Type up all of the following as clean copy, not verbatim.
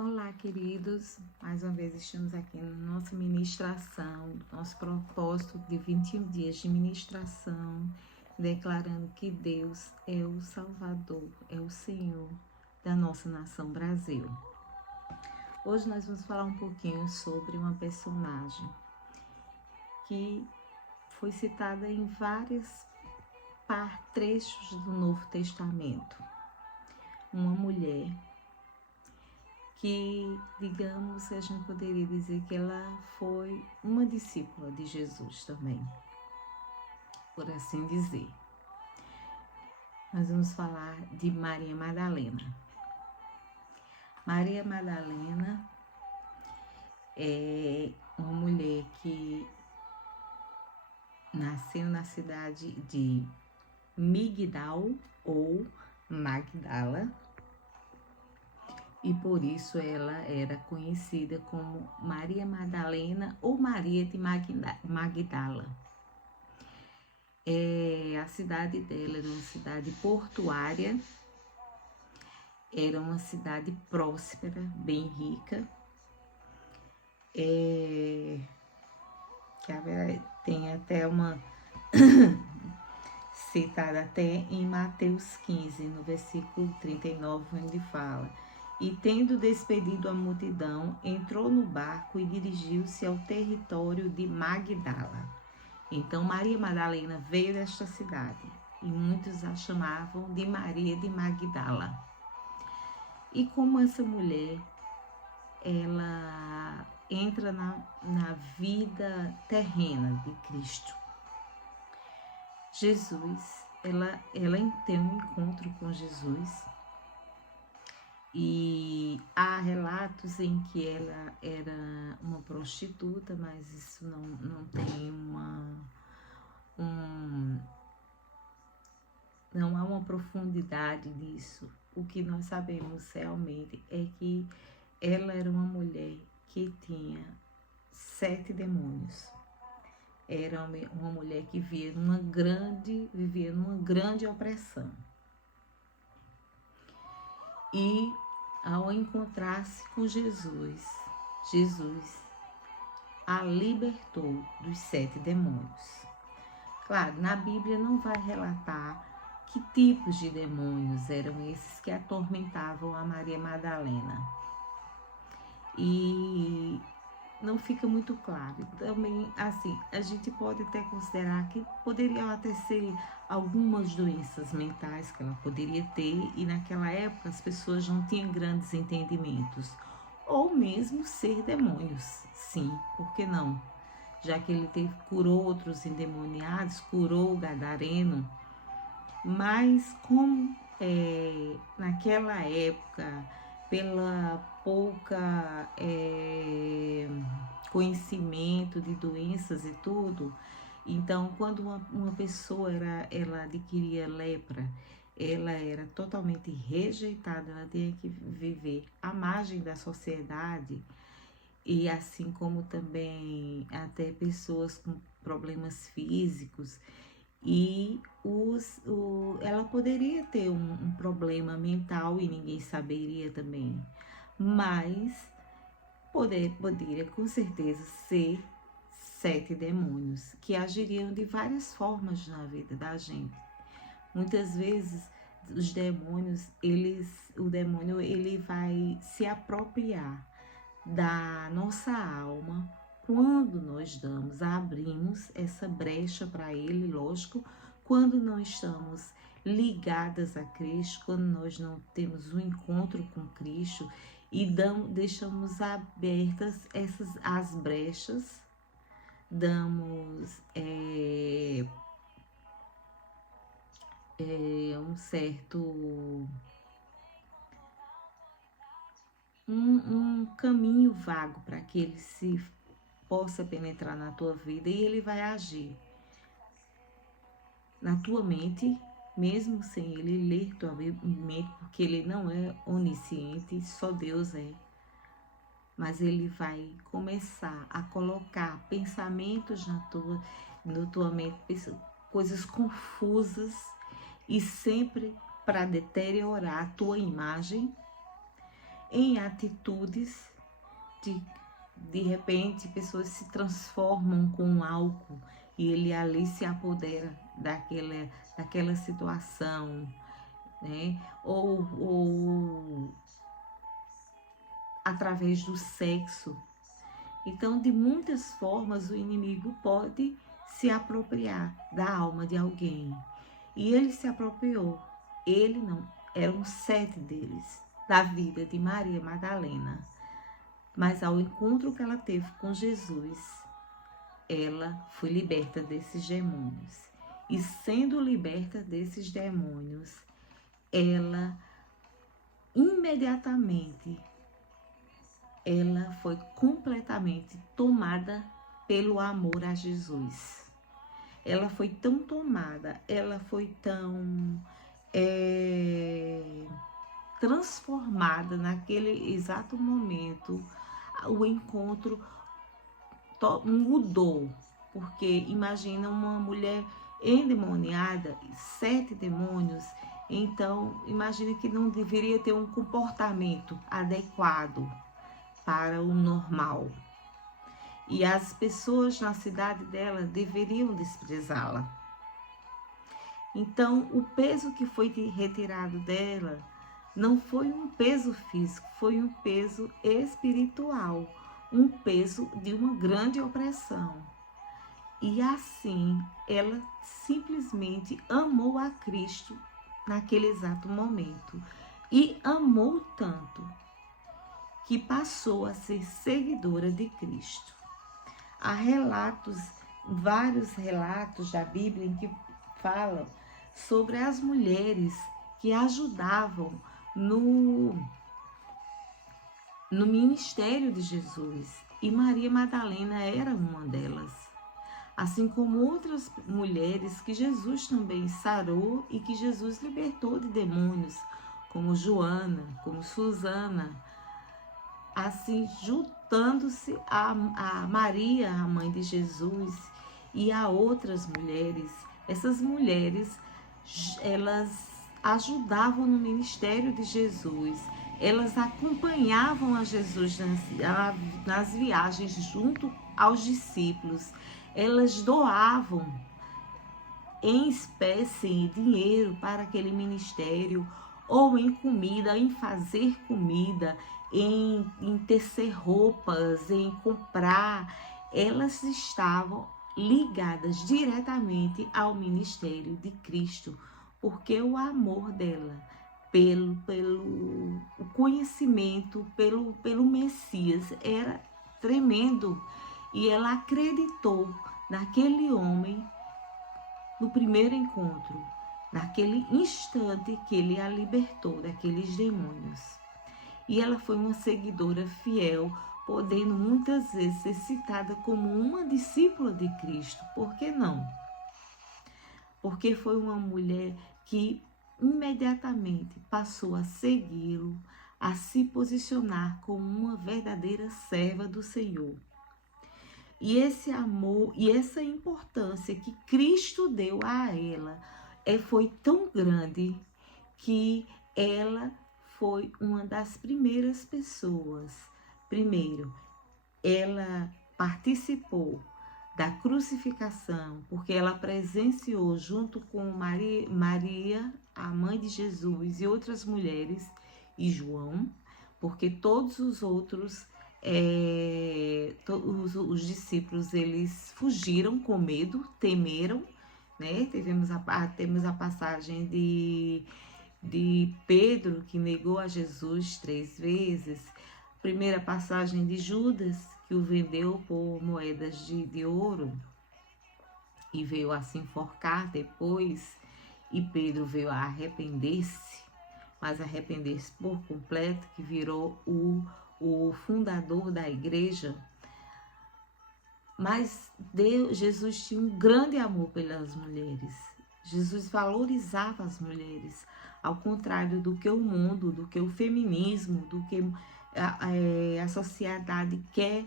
Olá, queridos. Mais uma vez estamos aqui na nossa ministração, nosso propósito de 21 dias de ministração, declarando que Deus é o Salvador, é o Senhor da nossa nação Brasil. Hoje nós vamos falar um pouquinho sobre uma personagem que foi citada em vários trechos do Novo Testamento. Uma mulher que, digamos, a gente poderia dizer que ela foi uma discípula de Jesus também, por assim dizer. Nós vamos falar de Maria Madalena. Maria Madalena é uma mulher que nasceu na cidade de Migdal ou Magdala, e por isso ela era conhecida como Maria Madalena ou Maria de Magdala. A cidade dela era uma cidade portuária, era uma cidade próspera, bem rica, que tem até uma citada até em Mateus 15, no versículo 39, onde fala: "E tendo despedido a multidão, entrou no barco e dirigiu-se ao território de Magdala." Então Maria Madalena veio desta cidade e muitos a chamavam de Maria de Magdala. E como essa mulher, ela entra na vida terrena de Cristo. Jesus, ela tem um encontro com Jesus, e há relatos em que ela era uma prostituta, mas isso não tem não há uma profundidade disso. O que nós sabemos realmente é que ela era uma mulher que tinha 7 demônios. Era uma mulher que vivia numa grande opressão. E ao encontrar-se com Jesus a libertou dos 7 demônios. Claro, na Bíblia não vai relatar que tipos de demônios eram esses que atormentavam a Maria Madalena. E não fica muito claro. Também, assim, a gente pode até considerar que poderiam até ser algumas doenças mentais que ela poderia ter, e naquela época as pessoas não tinham grandes entendimentos. Ou mesmo ser demônios, sim, por que não? Já que ele curou outros endemoniados, curou o gadareno, mas como naquela época, pela pouca conhecimento de doenças e tudo, então quando uma pessoa ela adquiria lepra, ela era totalmente rejeitada, ela tinha que viver à margem da sociedade, e assim como também até pessoas com problemas físicos. E ela poderia ter um problema mental e ninguém saberia também, mas poderia com certeza ser 7 demônios que agiriam de várias formas na vida da gente. Muitas vezes os demônios, o demônio vai se apropriar da nossa alma quando nós abrimos essa brecha para ele, lógico, quando não estamos ligadas a Cristo, quando nós não temos um encontro com Cristo e deixamos abertas as brechas, damos um certo um caminho vago para que ele se possa penetrar na tua vida, e ele vai agir na tua mente, mesmo sem ele ler tua mente, porque ele não é onisciente, só Deus é. Mas ele vai começar a colocar pensamentos na tua mente, coisas confusas, e sempre para deteriorar a tua imagem em atitudes. De repente, pessoas se transformam com álcool e ele ali se apodera daquela situação, né? Ou através do sexo. Então, de muitas formas, o inimigo pode se apropriar da alma de alguém. E ele se apropriou. Ele não, eram 7 deles, da vida de Maria Madalena. Mas ao encontro que ela teve com Jesus, ela foi liberta desses demônios. E sendo liberta desses demônios, ela imediatamente ela foi completamente tomada pelo amor a Jesus. Ela foi tão tomada, ela foi tão transformada naquele exato momento. O encontro mudou, porque imagina uma mulher endemoniada, 7 demônios, então imagina que não deveria ter um comportamento adequado para o normal. E as pessoas na cidade dela deveriam desprezá-la. Então, o peso que foi retirado dela não foi um peso físico, foi um peso espiritual, um peso de uma grande opressão. E assim, ela simplesmente amou a Cristo naquele exato momento. E amou tanto que passou a ser seguidora de Cristo. Há relatos, vários relatos da Bíblia em que falam sobre as mulheres que ajudavam no ministério de Jesus. E Maria Madalena era uma delas. Assim como outras mulheres que Jesus também sarou e que Jesus libertou de demônios, como Joana, como Susana, assim juntando-se a Maria, a mãe de Jesus, e a outras mulheres. Essas mulheres, elas ajudavam no ministério de Jesus, elas acompanhavam a Jesus nas viagens junto aos discípulos, elas doavam em espécie, em dinheiro para aquele ministério, ou em comida, em fazer comida, em tecer roupas, em comprar. Elas estavam ligadas diretamente ao ministério de Cristo, porque o amor dela pelo o conhecimento, pelo Messias era tremendo. E ela acreditou naquele homem no primeiro encontro, naquele instante que ele a libertou daqueles demônios. E ela foi uma seguidora fiel, podendo muitas vezes ser citada como uma discípula de Cristo. Por que não? Porque foi uma mulher que imediatamente passou a segui-lo, a se posicionar como uma verdadeira serva do Senhor. E esse amor e essa importância que Cristo deu a ela foi tão grande que ela foi uma das primeiras pessoas. Primeiro, ela participou da crucificação, porque ela presenciou junto com Maria, a mãe de Jesus, e outras mulheres, e João, porque todos os outros os discípulos, eles fugiram com medo, temeram, né? Temos a passagem de Pedro, que negou a Jesus 3 vezes, primeira passagem de Judas, que o vendeu por moedas de ouro e veio a se enforcar depois, e Pedro veio a arrepender-se, mas arrepender-se por completo, que virou o fundador da igreja. Mas Jesus tinha um grande amor pelas mulheres. Jesus valorizava as mulheres, ao contrário do que o mundo, do que o feminismo, do que a sociedade quer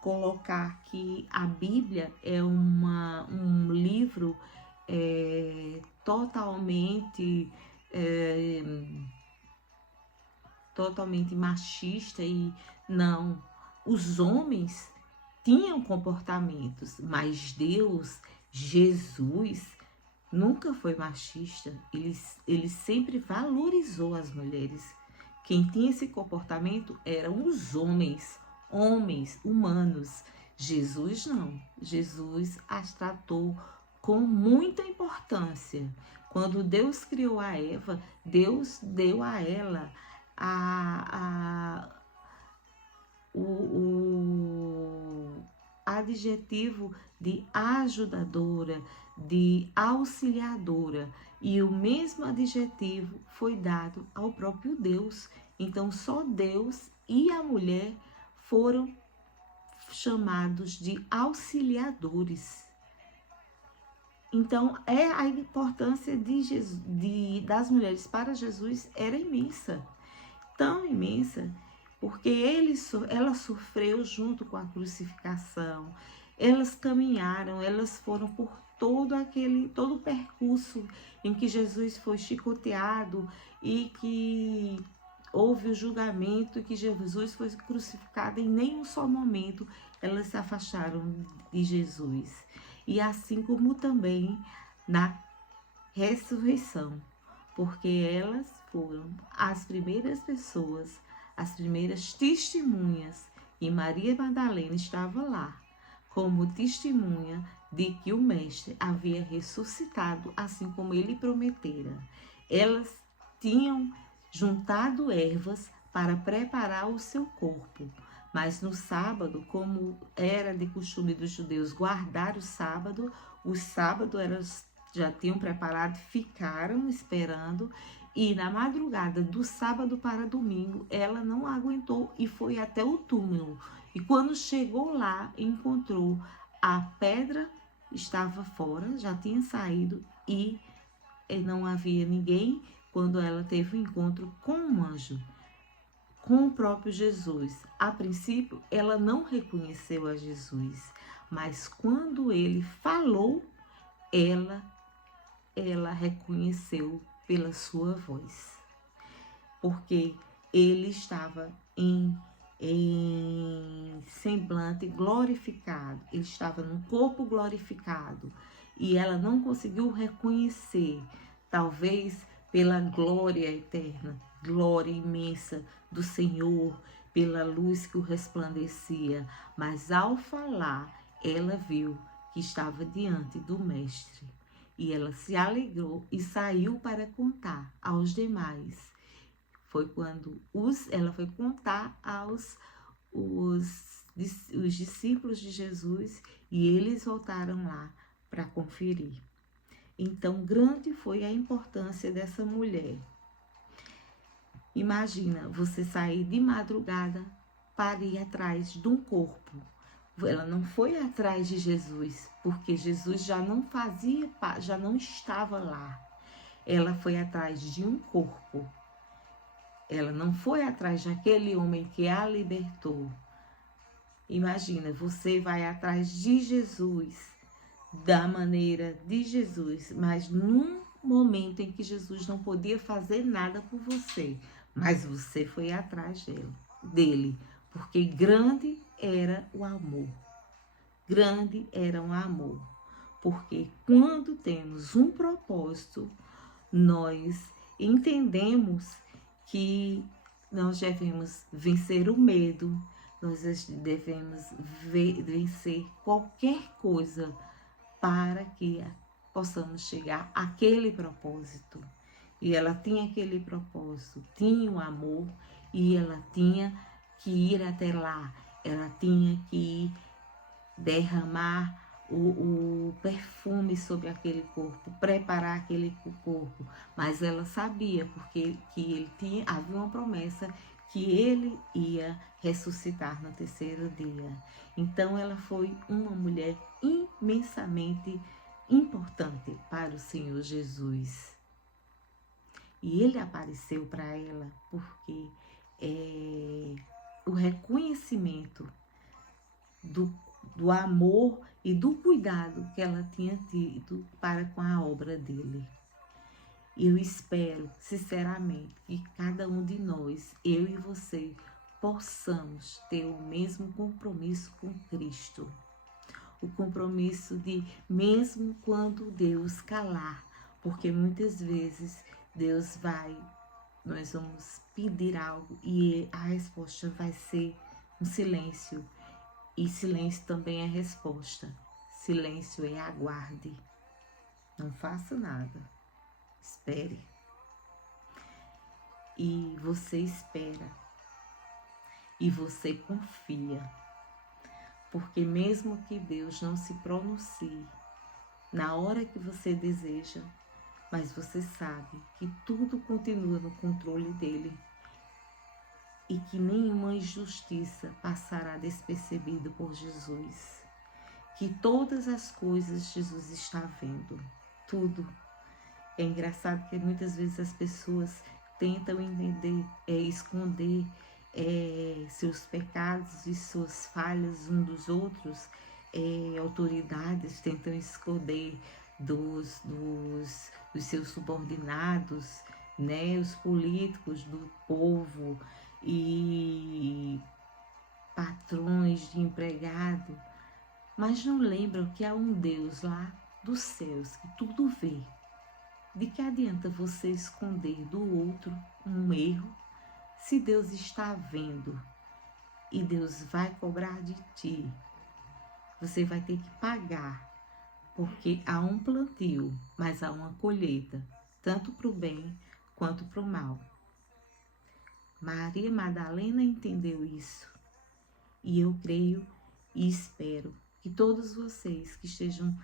colocar, que a Bíblia é um livro totalmente totalmente machista e não. Os homens tinham comportamentos, mas Deus, Jesus, nunca foi machista. Ele sempre valorizou as mulheres. Quem tinha esse comportamento eram os homens humanos. Jesus não. Jesus as tratou com muita importância. Quando Deus criou a Eva, Deus deu a ela o adjetivo de ajudadora, de auxiliadora, e o mesmo adjetivo foi dado ao próprio Deus. Então, só Deus e a mulher foram chamados de auxiliadores. Então, a importância das mulheres para Jesus era imensa, tão imensa, porque ela sofreu junto com a crucificação, elas caminharam, elas foram por todo o percurso em que Jesus foi chicoteado e que houve o julgamento, que Jesus foi crucificado. Em nenhum só momento elas se afastaram de Jesus. E assim como também na ressurreição, porque elas foram as primeiras pessoas, as primeiras testemunhas, e Maria Madalena estava lá como testemunha de que o Mestre havia ressuscitado, assim como ele prometera. Elas tinham juntado ervas para preparar o seu corpo, mas no sábado, como era de costume dos judeus guardar o sábado elas já tinham preparado, ficaram esperando, e na madrugada do sábado para domingo, ela não aguentou e foi até o túmulo. E quando chegou lá, encontrou a pedra estava fora, já tinha saído e não havia ninguém. Quando ela teve um encontro com um anjo, com o próprio Jesus. A princípio, ela não reconheceu a Jesus, mas quando ele falou, ela reconheceu pela sua voz, porque ele estava em semblante glorificado, ele estava num corpo glorificado, e ela não conseguiu reconhecer, talvez pela glória eterna, glória imensa do Senhor, pela luz que o resplandecia, mas ao falar, ela viu que estava diante do Mestre. E ela se alegrou e saiu para contar aos demais. Foi quando ela foi contar os discípulos de Jesus, e eles voltaram lá para conferir. Então, grande foi a importância dessa mulher. Imagina você sair de madrugada para ir atrás de um corpo. Ela não foi atrás de Jesus, porque Jesus já não estava lá. Ela foi atrás de um corpo. Ela não foi atrás daquele homem que a libertou. Imagina, você vai atrás de Jesus, da maneira de Jesus, mas num momento em que Jesus não podia fazer nada por você, mas você foi atrás dele, porque grande era o amor. Grande era o amor, porque quando temos um propósito, nós entendemos que nós devemos vencer o medo, nós devemos vencer qualquer coisa para que possamos chegar àquele propósito. E ela tinha aquele propósito, tinha o amor, e ela tinha que ir até lá, ela tinha que derramar o perfume sobre aquele corpo, preparar aquele corpo, mas ela sabia, porque havia uma promessa que ele ia ressuscitar no terceiro dia. Então ela foi uma mulher imensamente importante para o Senhor Jesus. E ele apareceu para ela porque o reconhecimento do amor e do cuidado que ela tinha tido para com a obra dele. Eu espero, sinceramente, que cada um de nós, eu e você, possamos ter o mesmo compromisso com Cristo. O compromisso de, mesmo quando Deus calar, porque muitas vezes nós vamos pedir algo e a resposta vai ser um silêncio. E silêncio também é resposta. Silêncio é aguarde. Não faça nada. Espere. E você espera. E você confia. Porque mesmo que Deus não se pronuncie na hora que você deseja, mas você sabe que tudo continua no controle dele e que nenhuma injustiça passará despercebida por Jesus. Que todas as coisas Jesus está vendo, tudo. É engraçado que muitas vezes as pessoas tentam entender, esconder seus pecados e suas falhas uns dos outros. Autoridades tentam esconder dos seus subordinados, né, os políticos do povo e patrões de empregado, mas não lembram que há um Deus lá dos céus que tudo vê. De que adianta você esconder do outro um erro se Deus está vendo e Deus vai cobrar de ti? Você vai ter que pagar, porque há um plantio, mas há uma colheita, tanto para o bem quanto para o mal. Maria Madalena entendeu isso, e eu creio e espero que todos vocês que estejam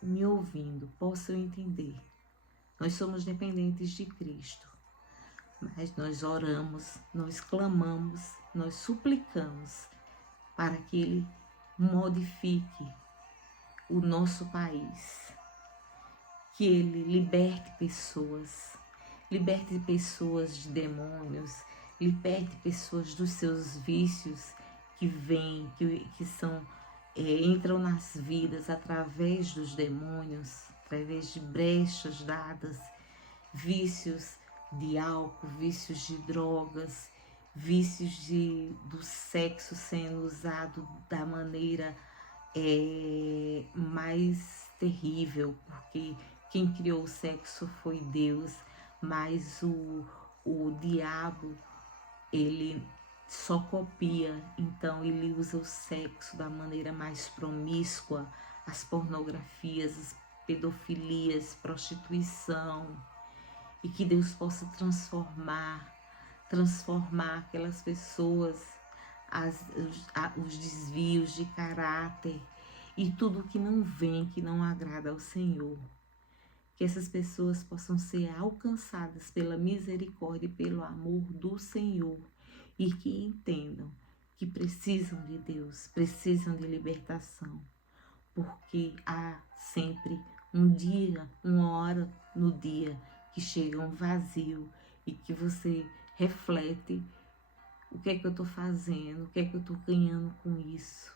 me ouvindo possam entender. Nós somos dependentes de Cristo, mas nós oramos, nós clamamos, nós suplicamos para que Ele modifique o nosso país, que Ele liberte pessoas de demônios, liberte pessoas dos seus vícios que vêm, que são, entram nas vidas através dos demônios, através de brechas dadas, vícios de álcool, vícios de drogas, vícios do sexo sendo usado da maneira mais terrível, porque quem criou o sexo foi Deus, mas o diabo, ele só copia, então ele usa o sexo da maneira mais promíscua, as pornografias, as pedofilias, prostituição, e que Deus possa transformar aquelas pessoas, os desvios de caráter e tudo que não vem, que não agrada ao Senhor. Que essas pessoas possam ser alcançadas pela misericórdia e pelo amor do Senhor e que entendam que precisam de Deus, precisam de libertação, porque há sempre um dia, uma hora no dia que chega um vazio e que você reflete: o que é que eu estou fazendo, o que é que eu estou ganhando com isso,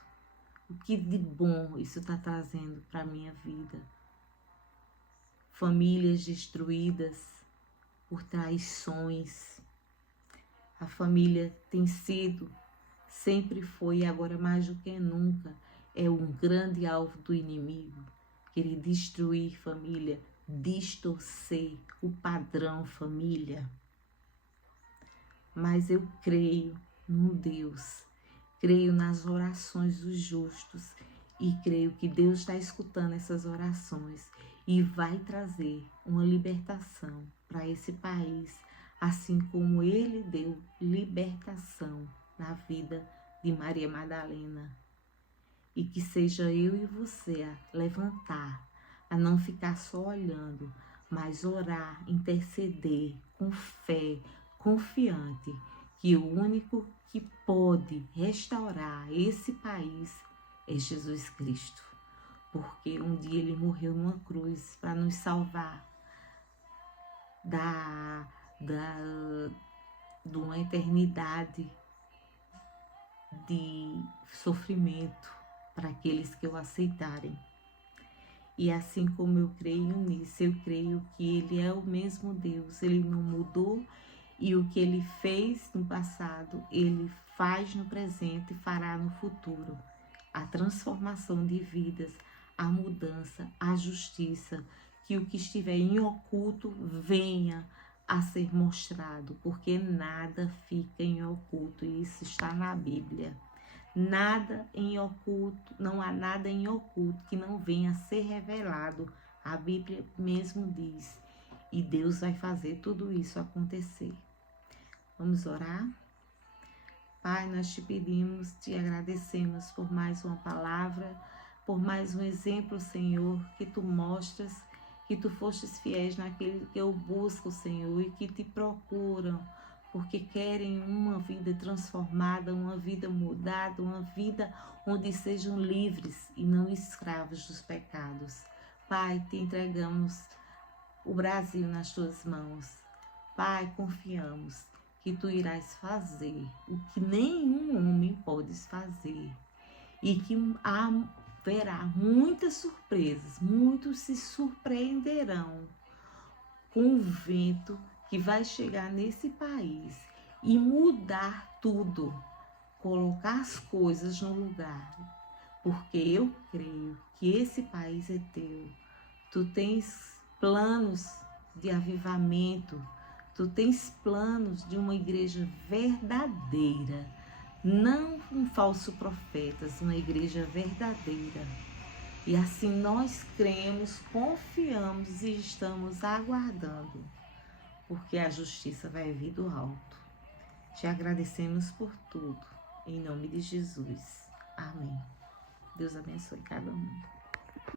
o que de bom isso está trazendo para a minha vida. Famílias destruídas por traições. A família tem sido, sempre foi e agora mais do que nunca, é um grande alvo do inimigo. Querer destruir família, distorcer o padrão família. Mas eu creio num Deus, creio nas orações dos justos e creio que Deus está escutando essas orações e vai trazer uma libertação para esse país, assim como Ele deu libertação na vida de Maria Madalena. E que seja eu e você a levantar, a não ficar só olhando, mas orar, interceder com fé, confiante, que o único que pode restaurar esse país é Jesus Cristo. Porque um dia Ele morreu numa cruz para nos salvar de uma eternidade de sofrimento para aqueles que o aceitarem. E assim como eu creio nisso, eu creio que Ele é o mesmo Deus, Ele não mudou, e o que Ele fez no passado, Ele faz no presente e fará no futuro. A transformação de vidas, a mudança, a justiça, que o que estiver em oculto venha a ser mostrado, porque nada fica em oculto, e isso está na Bíblia. Nada em oculto, não há nada em oculto que não venha a ser revelado. A Bíblia mesmo diz. E Deus vai fazer tudo isso acontecer. Vamos orar? Pai, nós te pedimos, te agradecemos por mais uma palavra, por mais um exemplo, Senhor, que tu mostras, que tu fostes fiéis naquele que eu busco, Senhor, e que te procuram, porque querem uma vida transformada, uma vida mudada, uma vida onde sejam livres e não escravos dos pecados. Pai, te entregamos o Brasil nas tuas mãos. Pai, confiamos que tu irás fazer o que nenhum homem pode fazer e que haverá muitas surpresas, muitos se surpreenderão com o vento que vai chegar nesse país e mudar tudo, colocar as coisas no lugar, porque eu creio que esse país é teu. Tu tens planos de avivamento, tu tens planos de uma igreja verdadeira, não um falso profetas, uma igreja verdadeira. E assim nós cremos, confiamos e estamos aguardando, porque a justiça vai vir do alto. Te agradecemos por tudo, em nome de Jesus. Amém. Deus abençoe cada um.